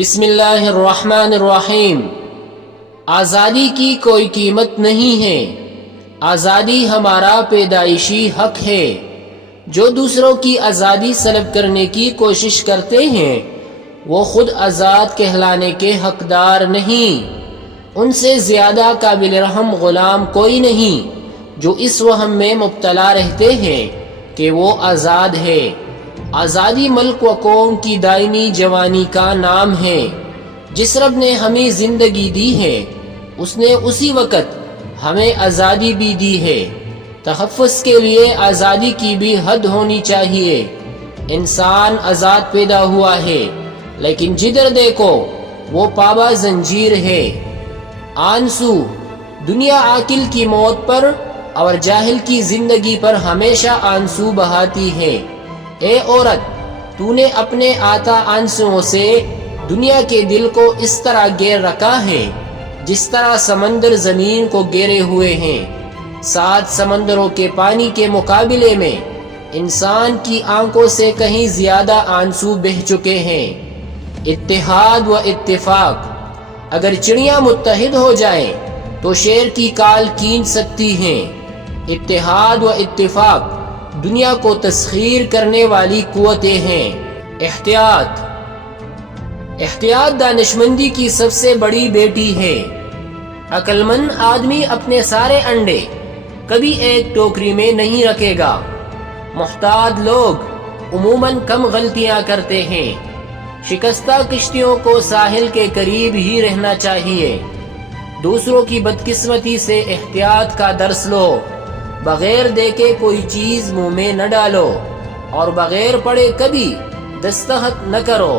بسم اللہ الرحمن الرحیم۔ آزادی کی کوئی قیمت نہیں ہے، آزادی ہمارا پیدائشی حق ہے۔ جو دوسروں کی آزادی سلب کرنے کی کوشش کرتے ہیں وہ خود آزاد کہلانے کے حقدار نہیں۔ ان سے زیادہ قابل رحم غلام کوئی نہیں جو اس وہم میں مبتلا رہتے ہیں کہ وہ آزاد ہے۔ آزادی ملک و قوم کی دائمی جوانی کا نام ہے۔ جس رب نے ہمیں زندگی دی ہے اس نے اسی وقت ہمیں آزادی بھی دی ہے۔ تحفظ کے لیے آزادی کی بھی حد ہونی چاہیے۔ انسان آزاد پیدا ہوا ہے لیکن جدھر دیکھو وہ پابند زنجیر ہے۔ آنسو دنیا عاقل کی موت پر اور جاہل کی زندگی پر ہمیشہ آنسو بہاتی ہے۔ اے عورت، تو نے اپنے آتا آنسوؤں سے دنیا کے دل کو اس طرح گیر رکھا ہے جس طرح سمندر زمین کو گیرے ہوئے ہیں۔ 7 سمندروں کے پانی کے مقابلے میں انسان کی آنکھوں سے کہیں زیادہ آنسو بہہ چکے ہیں۔ اتحاد و اتفاق، اگر چڑیاں متحد ہو جائیں تو شیر کی کال کھینچ سکتی ہیں۔ اتحاد و اتفاق دنیا کو تسخیر کرنے والی قوتیں ہیں۔ احتیاط دانشمندی کی سب سے بڑی بیٹی ہے۔ عقل مند آدمی اپنے سارے انڈے کبھی ایک ٹوکری میں نہیں رکھے گا۔ محتاط لوگ عموماً کم غلطیاں کرتے ہیں۔ شکستہ کشتیوں کو ساحل کے قریب ہی رہنا چاہیے۔ دوسروں کی بدقسمتی سے احتیاط کا درس لو۔ بغیر دیکھے کوئی چیز منہ میں نہ ڈالو اور بغیر پڑھے کبھی دستخط نہ کرو۔